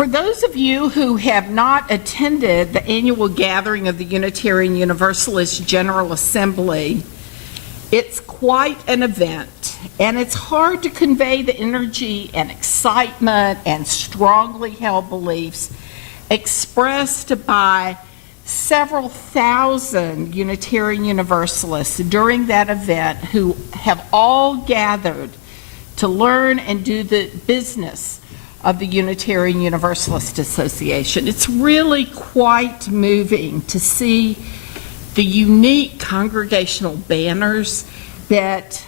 For those of you who have not attended the annual gathering of the Unitarian Universalist General Assembly, it's quite an event, and it's hard to convey the energy and excitement and strongly held beliefs expressed by several thousand Unitarian Universalists during that event who have all gathered to learn and do the business of the Unitarian Universalist Association. It's really quite moving to see the unique congregational banners that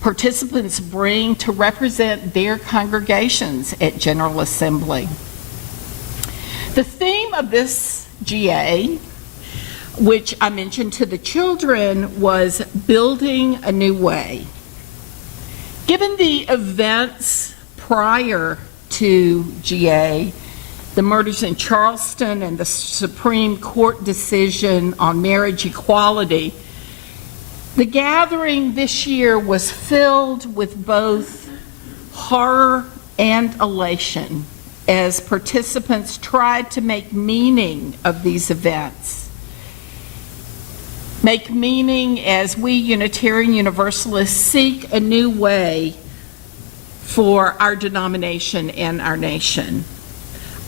participants bring to represent their congregations at General Assembly. The theme of this GA, which I mentioned to the children, was building a new way. Given the events prior to GA, the murders in Charleston and the Supreme Court decision on marriage equality, the gathering this year was filled with both horror and elation as participants tried to make meaning of these events. Make meaning as we Unitarian Universalists seek a new way for our denomination and our nation.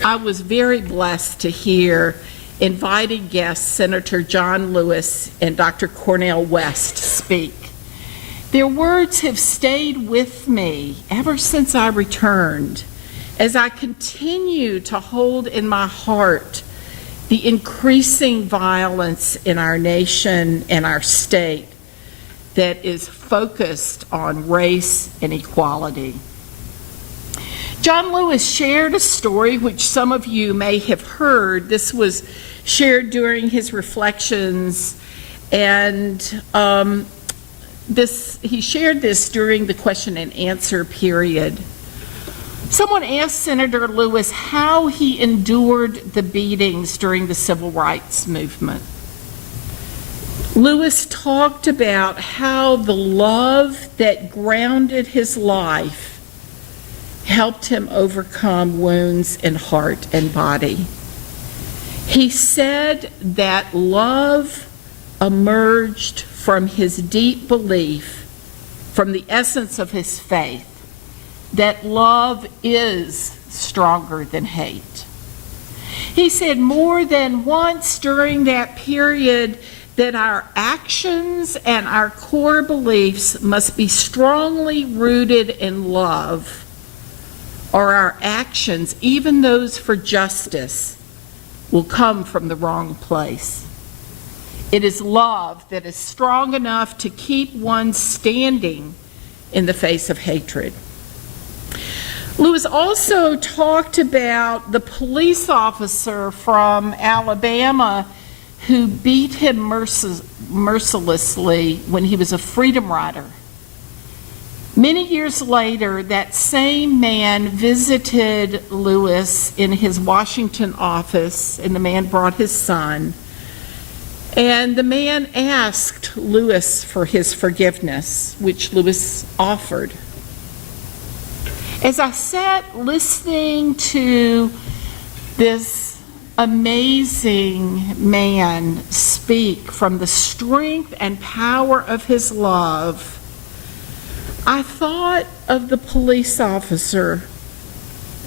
I was very blessed to hear invited guests Senator John Lewis and Dr. Cornel West speak. Their words have stayed with me ever since I returned, as I continue to hold in my heart the increasing violence in our nation and our state that is focused on race and equality. John Lewis shared a story which some of you may have heard. This was shared during his reflections, and he shared this during the question and answer period. Someone asked Senator Lewis how he endured the beatings during the civil rights movement. Lewis talked about how the love that grounded his life helped him overcome wounds in heart and body. He said that love emerged from his deep belief, from the essence of his faith, that love is stronger than hate. He said more than once during that period that our actions and our core beliefs must be strongly rooted in love, or our actions, even those for justice, will come from the wrong place. It is love that is strong enough to keep one standing in the face of hatred. Lewis also talked about the police officer from Alabama who beat him mercilessly when he was a freedom rider. Many years later, that same man visited Lewis in his Washington office, and the man brought his son. And the man asked Lewis for his forgiveness, which Lewis offered. As I sat listening to this amazing man speak from the strength and power of his love, I thought of the police officer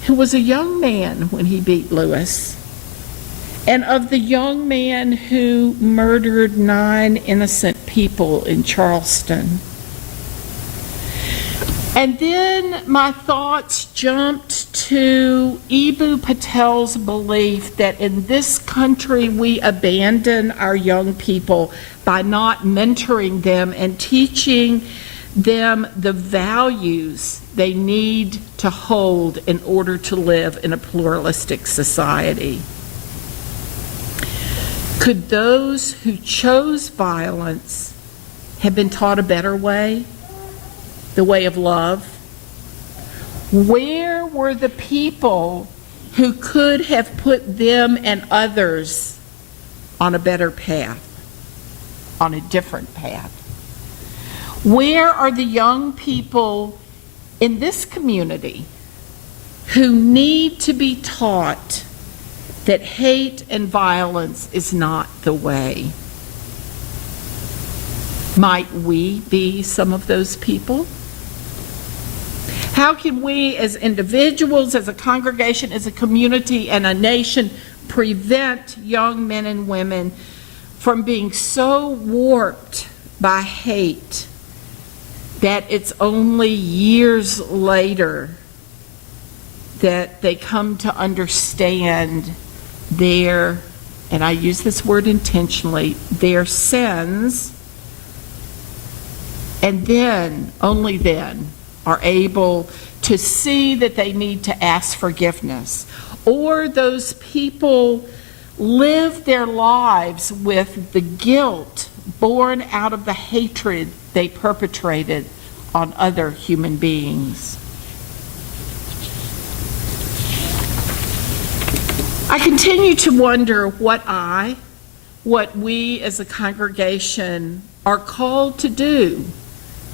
who was a young man when he beat Lewis, and of the young man who murdered 9 innocent people in Charleston. And then my thoughts jumped to Eboo Patel's belief that in this country we abandon our young people by not mentoring them and teaching them the values they need to hold in order to live in a pluralistic society. Could those who chose violence have been taught a better way, the way of love? Where were the people who could have put them and others on a better path, on a different path? Where are the young people in this community who need to be taught that hate and violence is not the way. Might we be some of those people? How can we as individuals, as a congregation, as a community, and a nation prevent young men and women from being so warped by hate that it's only years later that they come to understand their, and I use this word intentionally, their sins, and then, only then, are able to see that they need to ask forgiveness? Or those people live their lives with the guilt born out of the hatred they perpetrated on other human beings. I continue to wonder what we as a congregation are called to do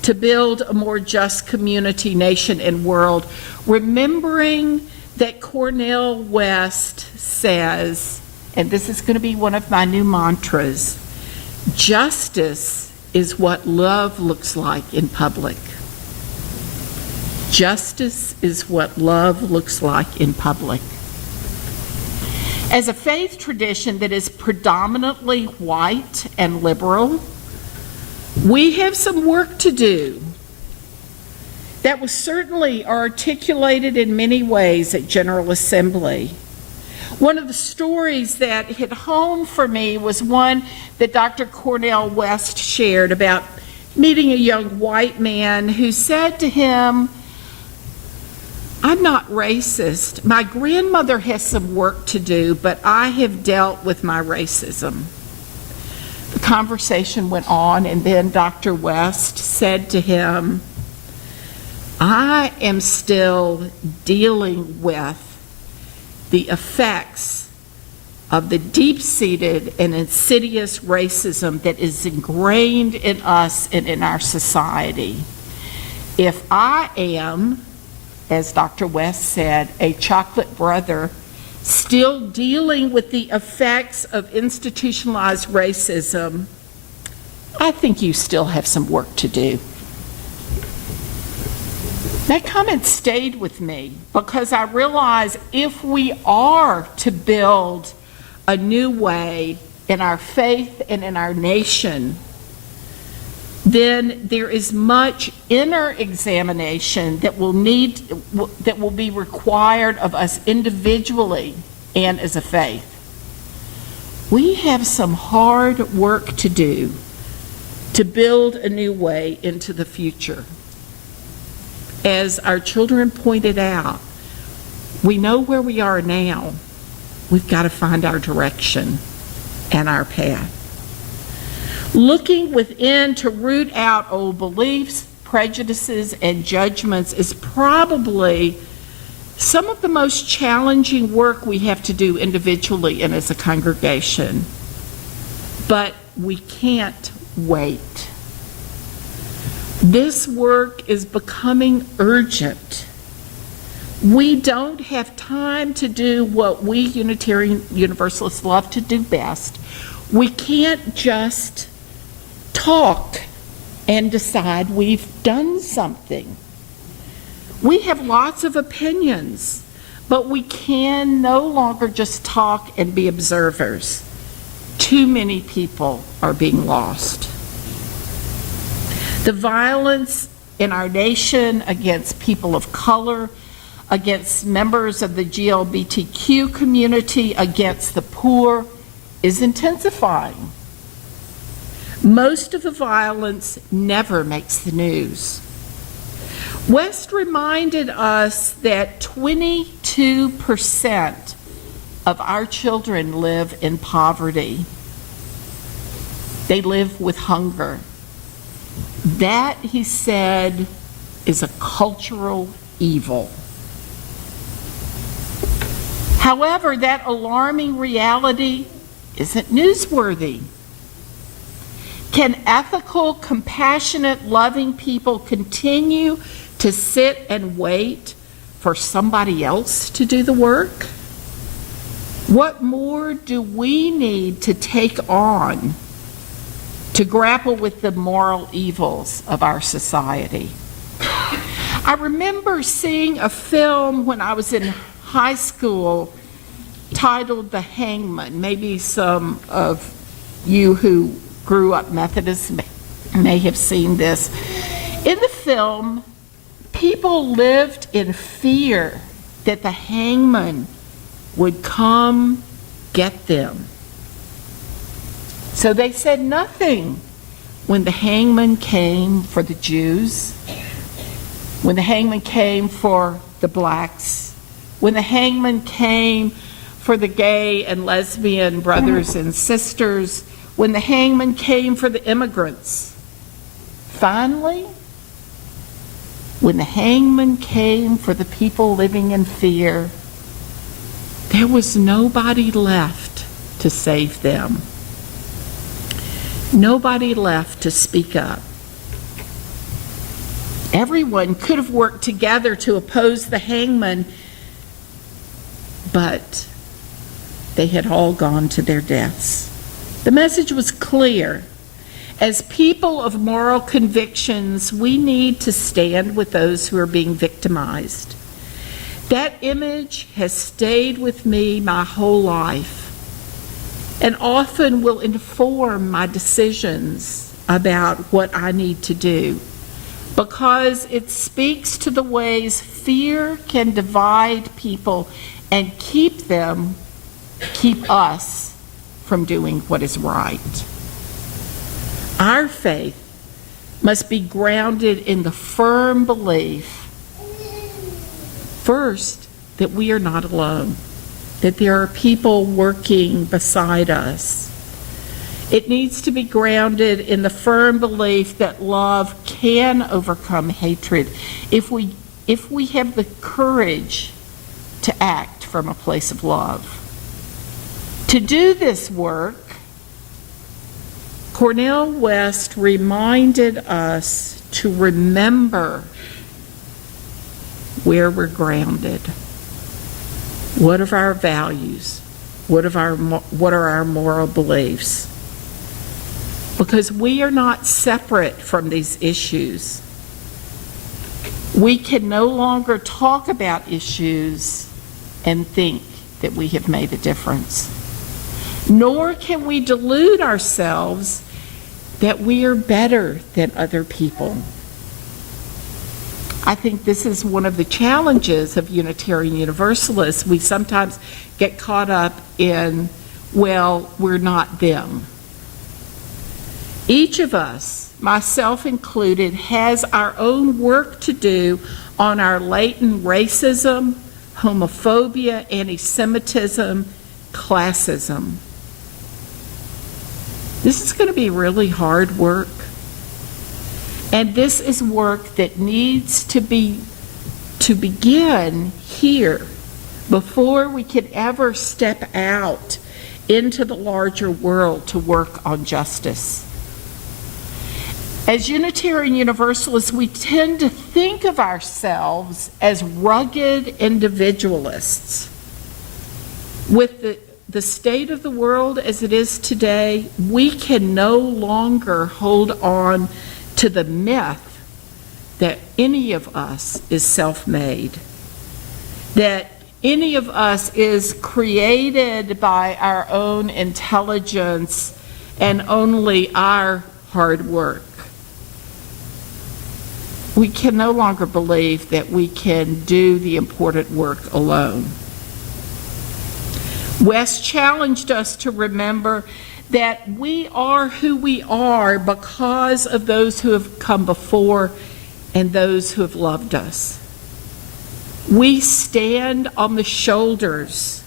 to build a more just community, nation, and world, remembering that Cornel West says, and this is going to be one of my new mantras, justice is what love looks like in public. Justice is what love looks like in public. As a faith tradition that is predominantly white and liberal, we have some work to do. That was certainly articulated in many ways at General Assembly. One of the stories that hit home for me was one that Dr. Cornel West shared about meeting a young white man who said to him, "I'm not racist. My grandmother has some work to do, but I have dealt with my racism." The conversation went on, and then Dr. West said to him, "I am still dealing with the effects of the deep-seated and insidious racism that is ingrained in us and in our society. If I am, as Dr. West said, a chocolate brother, still dealing with the effects of institutionalized racism, I think you still have some work to do." That comment stayed with me because I realize if we are to build a new way in our faith and in our nation, then there is much inner examination that will be required of us individually and as a faith. We have some hard work to do to build a new way into the future. As our children pointed out, we know where we are now. We've got to find our direction and our path. Looking within to root out old beliefs, prejudices, and judgments is probably some of the most challenging work we have to do individually and as a congregation. But we can't wait. This work is becoming urgent. We don't have time to do what we Unitarian Universalists love to do best. We can't just talk and decide we've done something. We have lots of opinions, but we can no longer just talk and be observers. Too many people are being lost. The violence in our nation against people of color, against members of the GLBTQ community, against the poor, is intensifying. Most of the violence never makes the news. West reminded us that 22% of our children live in poverty. They live with hunger. That, he said, is a cultural evil. However, that alarming reality isn't newsworthy. Can ethical, compassionate, loving people continue to sit and wait for somebody else to do the work? What more do we need to take on to grapple with the moral evils of our society? I remember seeing a film when I was in high school titled The Hangman. Maybe some of you who grew up Methodist may have seen this. In the film, people lived in fear that the hangman would come get them. So they said nothing when the hangman came for the Jews, when the hangman came for the blacks, when the hangman came for the gay and lesbian brothers and sisters, when the hangman came for the immigrants. Finally, when the hangman came for the people living in fear, there was nobody left to save them. Nobody left to speak up. Everyone could have worked together to oppose the hangman, but they had all gone to their deaths. The message was clear. As people of moral convictions, we need to stand with those who are being victimized. That image has stayed with me my whole life and often will inform my decisions about what I need to do, because it speaks to the ways fear can divide people and keep us from doing what is right. Our faith must be grounded in the firm belief, first, that we are not alone, that there are people working beside us. It needs to be grounded in the firm belief that love can overcome hatred if we have the courage to act from a place of love. To do this work, Cornel West reminded us to remember where we're grounded. What are our values? What are our moral beliefs? Because we are not separate from these issues. We can no longer talk about issues and think that we have made a difference. Nor can we delude ourselves that we are better than other people. I think this is one of the challenges of Unitarian Universalists. We sometimes get caught up in, well, we're not them. Each of us, myself included, has our own work to do on our latent racism, homophobia, anti-Semitism, classism. This is going to be really hard work. And this is work that needs to begin here before we can ever step out into the larger world to work on justice. As Unitarian Universalists, we tend to think of ourselves as rugged individualists. With the state of the world as it is today, we can no longer hold on to the myth that any of us is self-made, that any of us is created by our own intelligence and only our hard work. We can no longer believe that we can do the important work alone. West challenged us to remember that we are who we are because of those who have come before and those who have loved us. We stand on the shoulders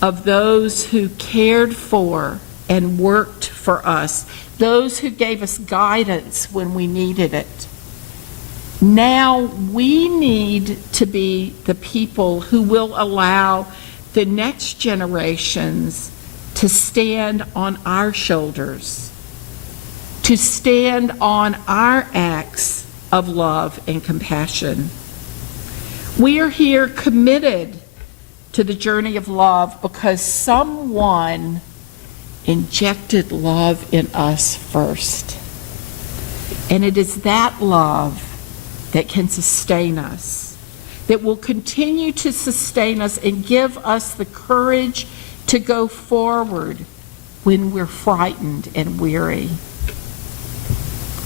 of those who cared for and worked for us, those who gave us guidance when we needed it. Now we need to be the people who will allow the next generations to stand on our shoulders, to stand on our acts of love and compassion. We are here committed to the journey of love because someone injected love in us first. And it is that love that can sustain us, that will continue to sustain us and give us the courage to go forward when we're frightened and weary.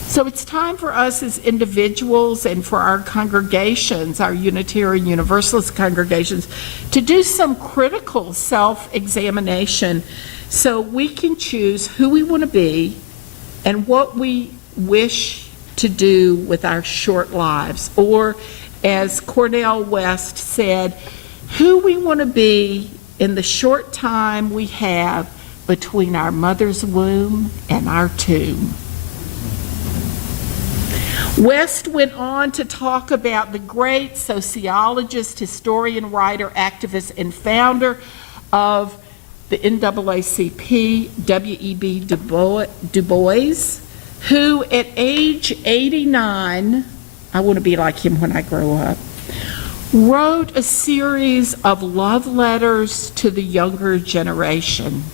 So it's time for us as individuals and for our congregations, our Unitarian Universalist congregations, to do some critical self-examination so we can choose who we want to be and what we wish to do with our short lives. Or, as Cornel West said, who we want to be in the short time we have between our mother's womb and our tomb. West went on to talk about the great sociologist, historian, writer, activist, and founder of the NAACP, W.E.B. Du Bois, who at age 89, I want to be like him when I grow up, wrote a series of love letters to the younger generation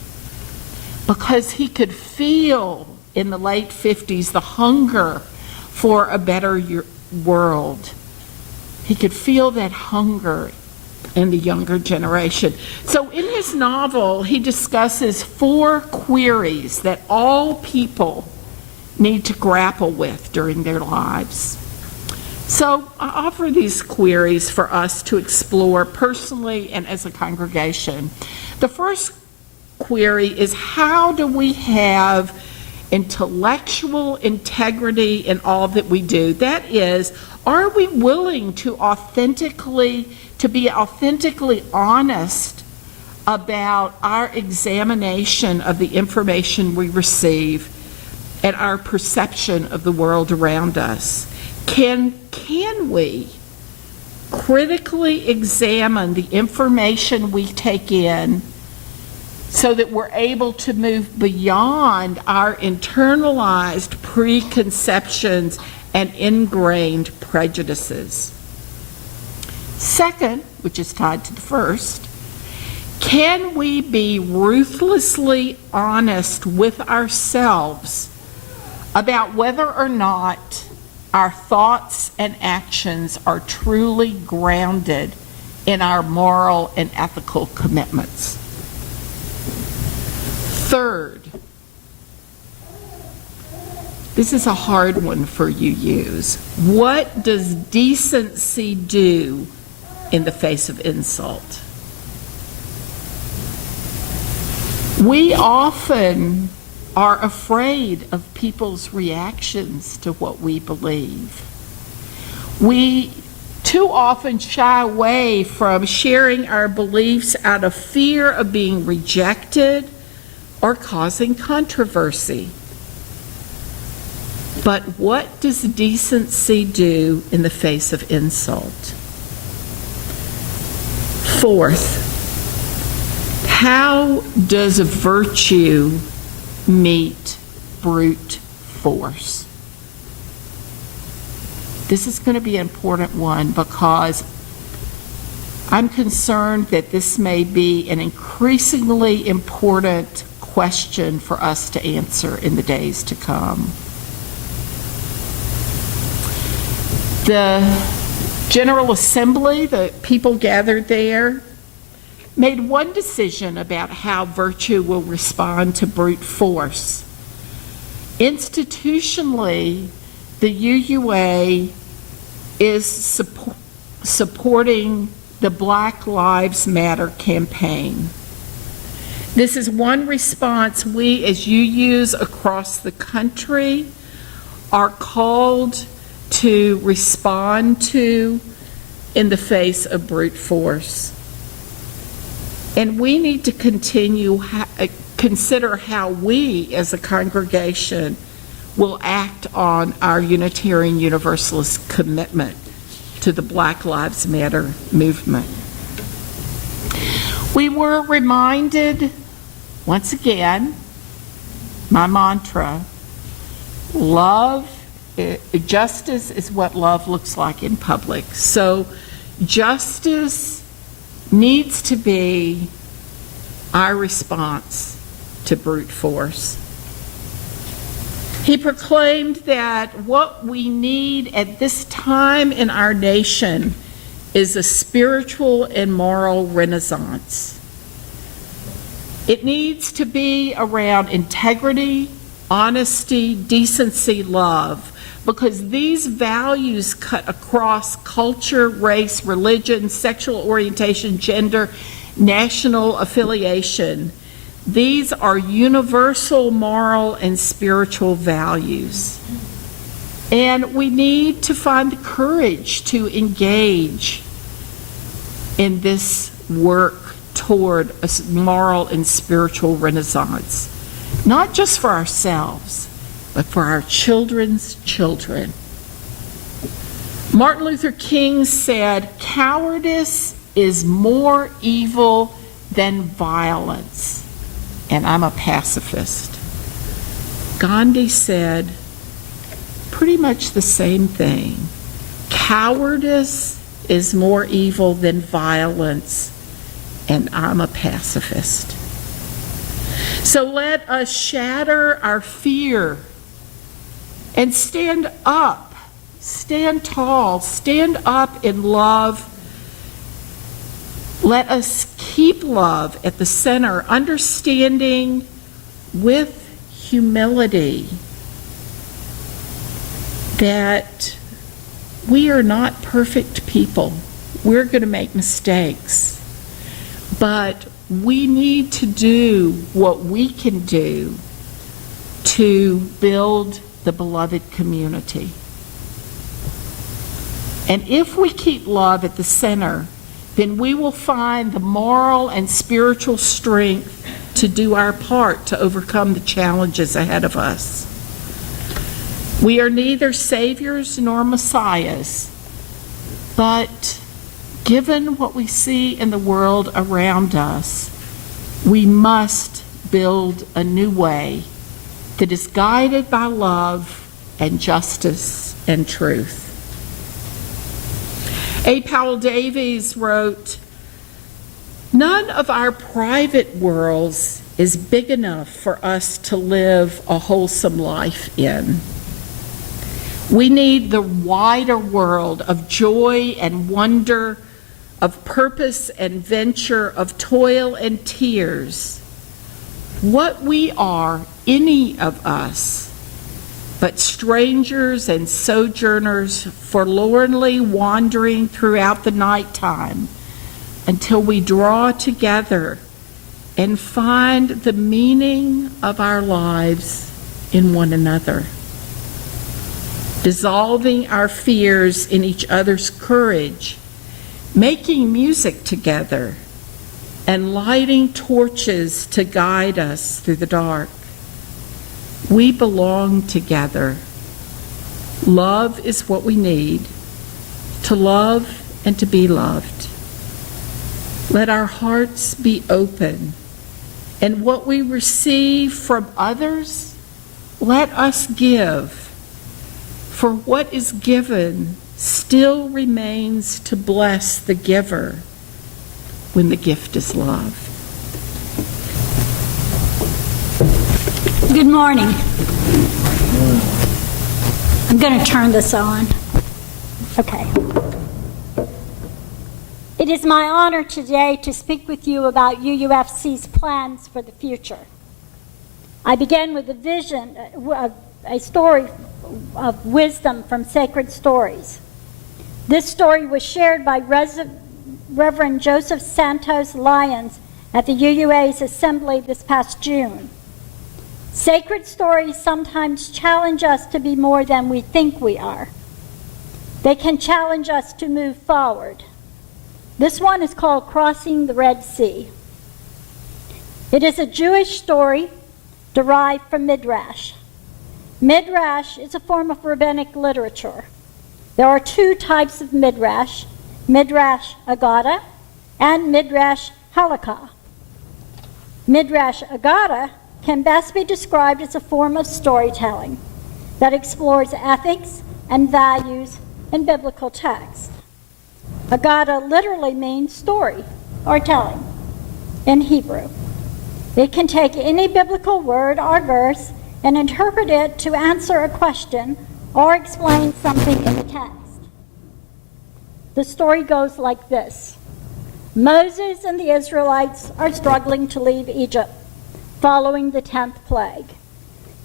because he could feel in the late 50s the hunger for a better world. He could feel that hunger in the younger generation. So in his novel, he discusses 4 queries that all people need to grapple with during their lives. So I offer these queries for us to explore personally and as a congregation. The first query is, how do we have intellectual integrity in all that we do? That is, are we willing to be authentically honest about our examination of the information we receive and our perception of the world around us? Can we critically examine the information we take in so that we're able to move beyond our internalized preconceptions and ingrained prejudices? Second, which is tied to the first, can we be ruthlessly honest with ourselves about whether or not our thoughts and actions are truly grounded in our moral and ethical commitments? Third, this is a hard one for UUs. What does decency do in the face of insult? We often are afraid of people's reactions to what we believe. We too often shy away from sharing our beliefs out of fear of being rejected or causing controversy. But what does decency do in the face of insult? Fourth, how does virtue meet brute force? This is going to be an important one because I'm concerned that this may be an increasingly important question for us to answer in the days to come. The General Assembly, the people gathered there, made one decision about how virtue will respond to brute force. Institutionally, the UUA is supporting the Black Lives Matter campaign. This is one response we as UUs across the country are called to respond to in the face of brute force. And we need to consider how we as a congregation will act on our Unitarian Universalist commitment to the Black Lives Matter movement. We were reminded, once again, my mantra, justice is what love looks like in public. So Justice needs to be our response to brute force. He proclaimed that what we need at this time in our nation is a spiritual and moral renaissance. It needs to be around integrity, honesty, decency, love, because these values cut across culture, race, religion, sexual orientation, gender, national affiliation. These are universal moral and spiritual values. And we need to find the courage to engage in this work toward a moral and spiritual renaissance, not just for ourselves, but for our children's children. Martin Luther King said, "Cowardice is more evil than violence," and I'm a pacifist. Gandhi said pretty much the same thing. Cowardice is more evil than violence, and I'm a pacifist. So let us shatter our fear and stand up, stand tall, stand up in love. Let us keep love at the center, understanding with humility that we are not perfect people. We're going to make mistakes. But we need to do what we can do to build the beloved community. And if we keep love at the center, then we will find the moral and spiritual strength to do our part to overcome the challenges ahead of us. We are neither saviors nor messiahs, but given what we see in the world around us, we must build a new way that is guided by love and justice and truth. A. Powell Davies wrote, "None of our private worlds is big enough for us to live a wholesome life in. We need the wider world of joy and wonder, of purpose and venture, of toil and tears. What we are, any of us, but strangers and sojourners forlornly wandering throughout the nighttime until we draw together and find the meaning of our lives in one another, dissolving our fears in each other's courage, making music together, and lighting torches to guide us through the dark. We belong together. Love is what we need, to love and to be loved. Let our hearts be open, and what we receive from others, let us give. For what is given still remains to bless the giver when the gift is love." Good morning. I'm going to turn this on. Okay. It is my honor today to speak with you about UUFC's plans for the future. I begin with a story of wisdom from Sacred Stories. This story was shared by Reverend Joseph Santos Lyons at the UUA's assembly this past June. Sacred stories sometimes challenge us to be more than we think we are. They can challenge us to move forward. This one is called Crossing the Red Sea. It is a Jewish story derived from Midrash. Midrash is a form of rabbinic literature. There are two types of Midrash, Midrash Agada and Midrash Halakha. Midrash Agada can best be described as a form of storytelling that explores ethics and values in biblical texts. Agada literally means story or telling in Hebrew. It can take any biblical word or verse and interpret it to answer a question or explain something in the text. The story goes like this. Moses and the Israelites are struggling to leave Egypt following the 10th plague.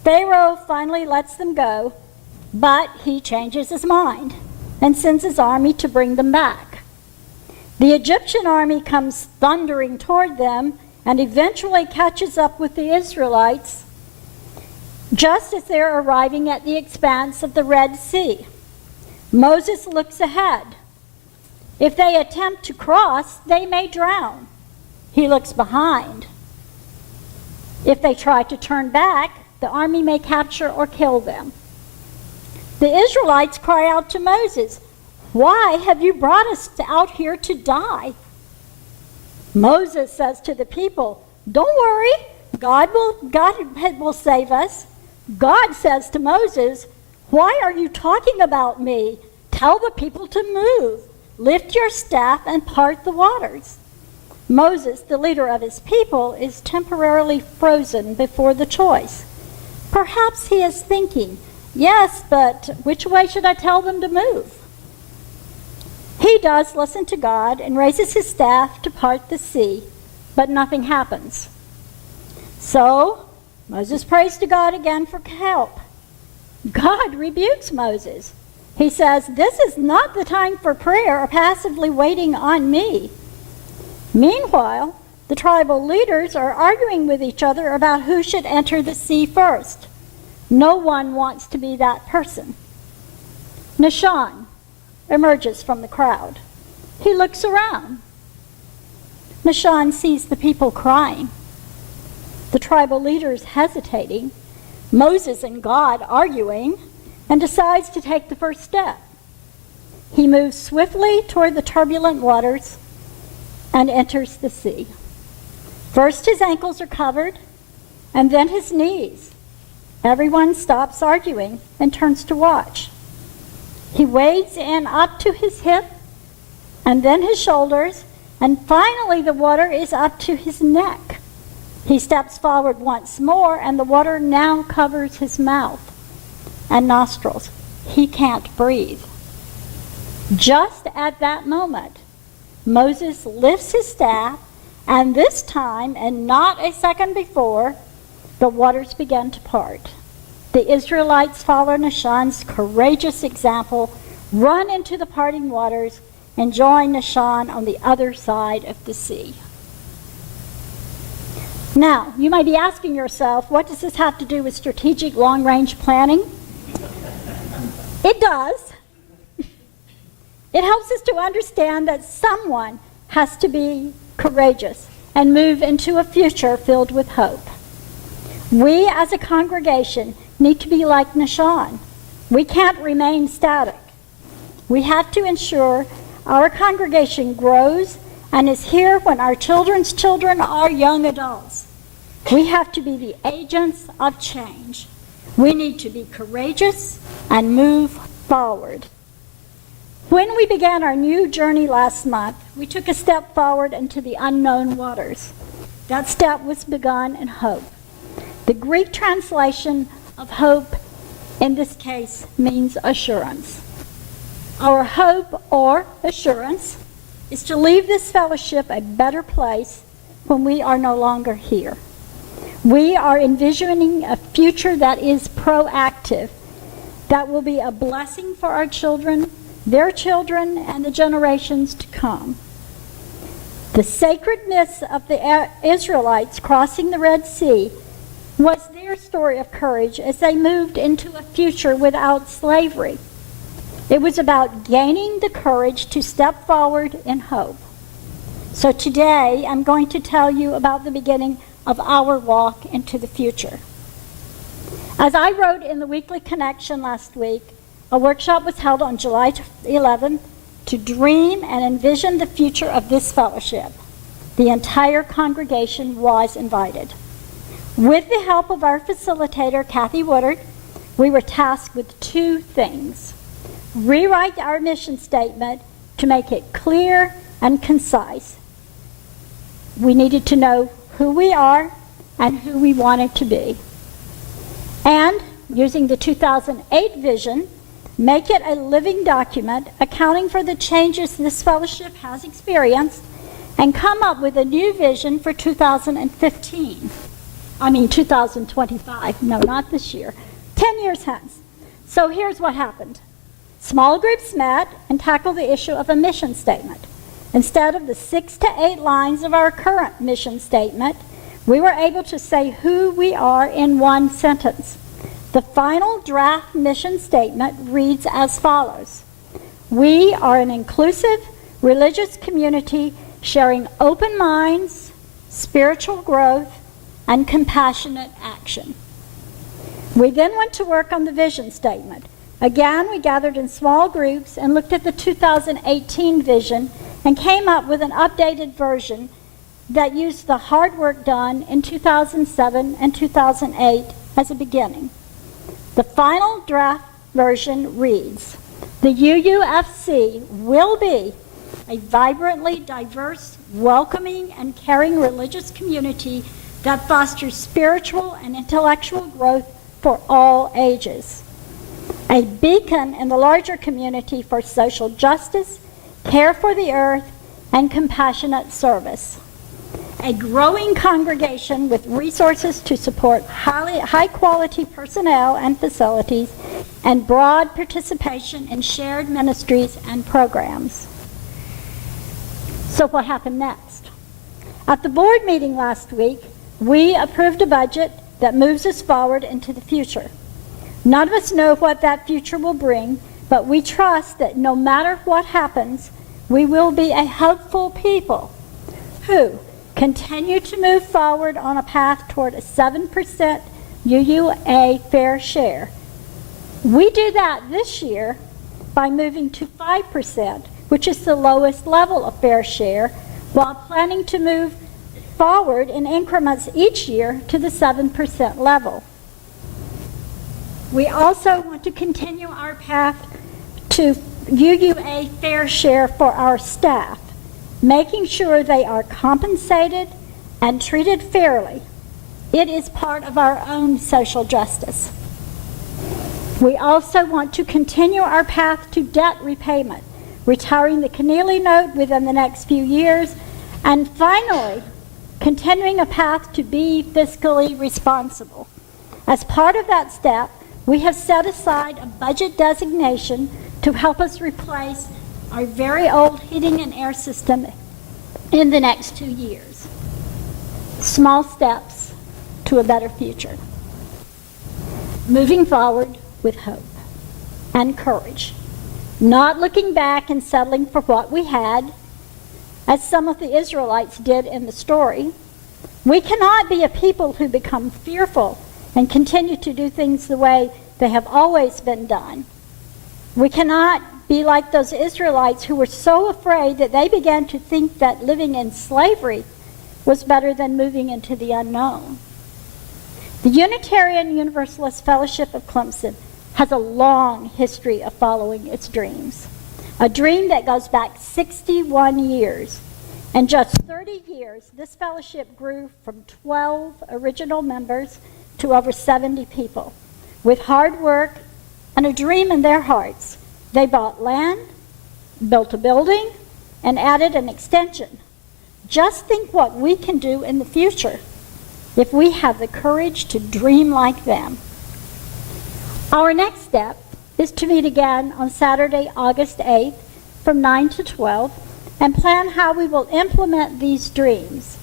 Pharaoh finally lets them go, but he changes his mind and sends his army to bring them back. The Egyptian army comes thundering toward them and eventually catches up with the Israelites just as they're arriving at the expanse of the Red Sea. Moses looks ahead. If they attempt to cross, they may drown. He looks behind. If they try to turn back, the army may capture or kill them. The Israelites cry out to Moses, "Why have you brought us out here to die?" Moses says to the people, "Don't worry, God will save us." God says to Moses, "Why are you talking about me? Tell the people to move. Lift your staff and part the waters." Moses, the leader of his people, is temporarily frozen before the choice. Perhaps he is thinking, "Yes, but which way should I tell them to move?" He does listen to God and raises his staff to part the sea, but nothing happens. So Moses prays to God again for help. God rebukes Moses. He says, "This is not the time for prayer or passively waiting on me." Meanwhile, the tribal leaders are arguing with each other about who should enter the sea first. No one wants to be that person. Nahshon emerges from the crowd. He looks around. Nahshon sees the people crying, the tribal leaders hesitating, Moses and God arguing, and decides to take the first step. He moves swiftly toward the turbulent waters and enters the sea. First his ankles are covered, and then his knees. Everyone stops arguing and turns to watch. He wades in up to his hip, and then his shoulders, and finally the water is up to his neck. He steps forward once more, and the water now covers his mouth and nostrils. He can't breathe. Just at that moment, Moses lifts his staff, and this time, and not a second before, the waters began to part. The Israelites follow Nahshon's courageous example, run into the parting waters, and join Nahshon on the other side of the sea. Now, you might be asking yourself, what does this have to do with strategic long-range planning? It does. It helps us to understand that someone has to be courageous and move into a future filled with hope. We as a congregation need to be like Nahshon. We can't remain static. We have to ensure our congregation grows and is here when our children's children are young adults. We have to be the agents of change. We need to be courageous and move forward. When we began our new journey last month, we took a step forward into the unknown waters. That step was begun in hope. The Greek translation of hope in this case means assurance. Our hope or assurance is to leave this fellowship a better place when we are no longer here. We are envisioning a future that is proactive, that will be a blessing for our children, their children, and the generations to come. The sacredness of the Israelites crossing the Red Sea was their story of courage as they moved into a future without slavery. It was about gaining the courage to step forward in hope. So today, I'm going to tell you about the beginning of our walk into the future. As I wrote in the Weekly Connection last week, a workshop was held on July 11th to dream and envision the future of this fellowship. The entire congregation was invited. With the help of our facilitator, Kathy Woodard, we were tasked with two things: rewrite our mission statement to make it clear and concise. We needed to know who we are and who we wanted to be. And using the 2008 vision, make it a living document accounting for the changes this fellowship has experienced, and come up with a new vision for 2025. No, not this year. 10 years hence. So here's what happened. Small groups met and tackled the issue of a mission statement. Instead of the 6 to 8 lines of our current mission statement, we were able to say who we are in one sentence. The final draft mission statement reads as follows: We are an inclusive, religious community sharing open minds, spiritual growth, and compassionate action. We then went to work on the vision statement. Again, we gathered in small groups and looked at the 2018 vision and came up with an updated version that used the hard work done in 2007 and 2008 as a beginning. The final draft version reads, the UUFC will be a vibrantly diverse, welcoming, and caring religious community that fosters spiritual and intellectual growth for all ages. A beacon in the larger community for social justice, care for the earth, and compassionate service. A growing congregation with resources to support high-quality personnel and facilities, and broad participation in shared ministries and programs. So what happened next? At the board meeting last week, we approved a budget that moves us forward into the future. None of us know what that future will bring, but we trust that no matter what happens, we will be a hopeful people who continue to move forward on a path toward a 7% UUA fair share. We do that this year by moving to 5%, which is the lowest level of fair share, while planning to move forward in increments each year to the 7% level. We also want to continue our path to UUA fair share for our staff, making sure they are compensated and treated fairly. It is part of our own social justice. We also want to continue our path to debt repayment, retiring the Keneally note within the next few years, and finally, continuing a path to be fiscally responsible. As part of that step, we have set aside a budget designation to help us replace our very old heating and air system in the next 2 years. Small steps to a better future. Moving forward with hope and courage. Not looking back and settling for what we had, as some of the Israelites did in the story. We cannot be a people who become fearful and continue to do things the way they have always been done. We cannot be like those Israelites who were so afraid that they began to think that living in slavery was better than moving into the unknown. The Unitarian Universalist Fellowship of Clemson has a long history of following its dreams. A dream that goes back 61 years. In just 30 years, this fellowship grew from 12 original members to over 70 people. With hard work and a dream in their hearts, they bought land, built a building, and added an extension. Just think what we can do in the future if we have the courage to dream like them. Our next step is to meet again on Saturday, August 8th from 9 to 12 and plan how we will implement these dreams.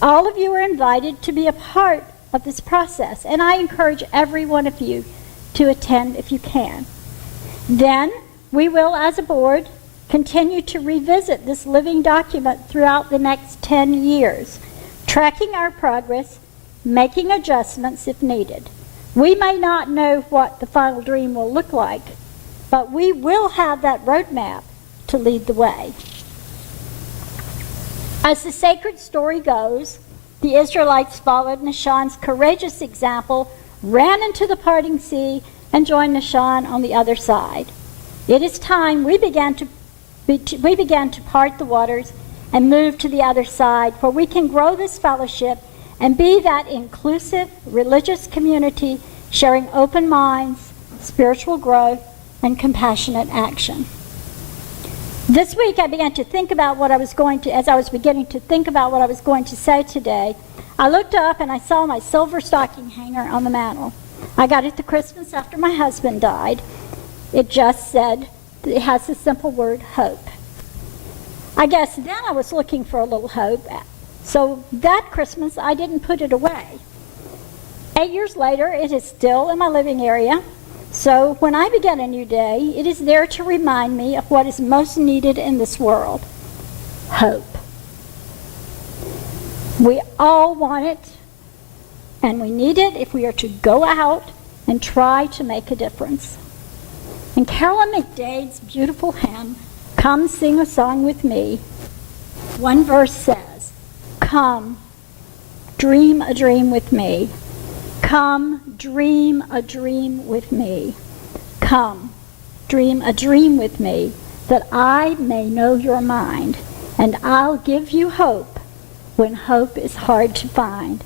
All of you are invited to be a part of this process, and I encourage every one of you to attend if you can. Then we will, as a board, continue to revisit this living document throughout the next 10 years, tracking our progress, making adjustments if needed. We may not know what the final dream will look like, but we will have that roadmap to lead the way. As the sacred story goes, the Israelites followed Nishan's courageous example, ran into the parting sea, and joined Nishan on the other side. It is time we began to we began to part the waters and move to the other side, where we can grow this fellowship and be that inclusive religious community sharing open minds, spiritual growth, and compassionate action. This week I began to think about what I was going to, as I was beginning to think about what I was going to say today, I looked up and I saw my silver stocking hanger on the mantle. I got it the Christmas after my husband died. It just said, it has the simple word, hope. I guess then I was looking for a little hope. So that Christmas, I didn't put it away. 8 years later, it is still in my living area. So when I begin a new day, it is there to remind me of what is most needed in this world, hope. We all want it, and we need it if we are to go out and try to make a difference. In Carolyn McDade's beautiful hymn, Come Sing a Song with Me, one verse says, come, dream a dream with me. Come, dream a dream with me. Come, dream a dream with me, that I may know your mind, and I'll give you hope when hope is hard to find.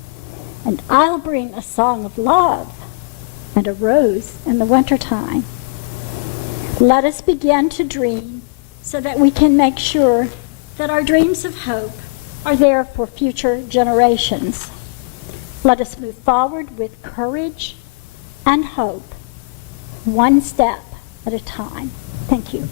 And I'll bring a song of love and a rose in the wintertime. Let us begin to dream so that we can make sure that our dreams of hope are there for future generations. Let us move forward with courage and hope, one step at a time. Thank you.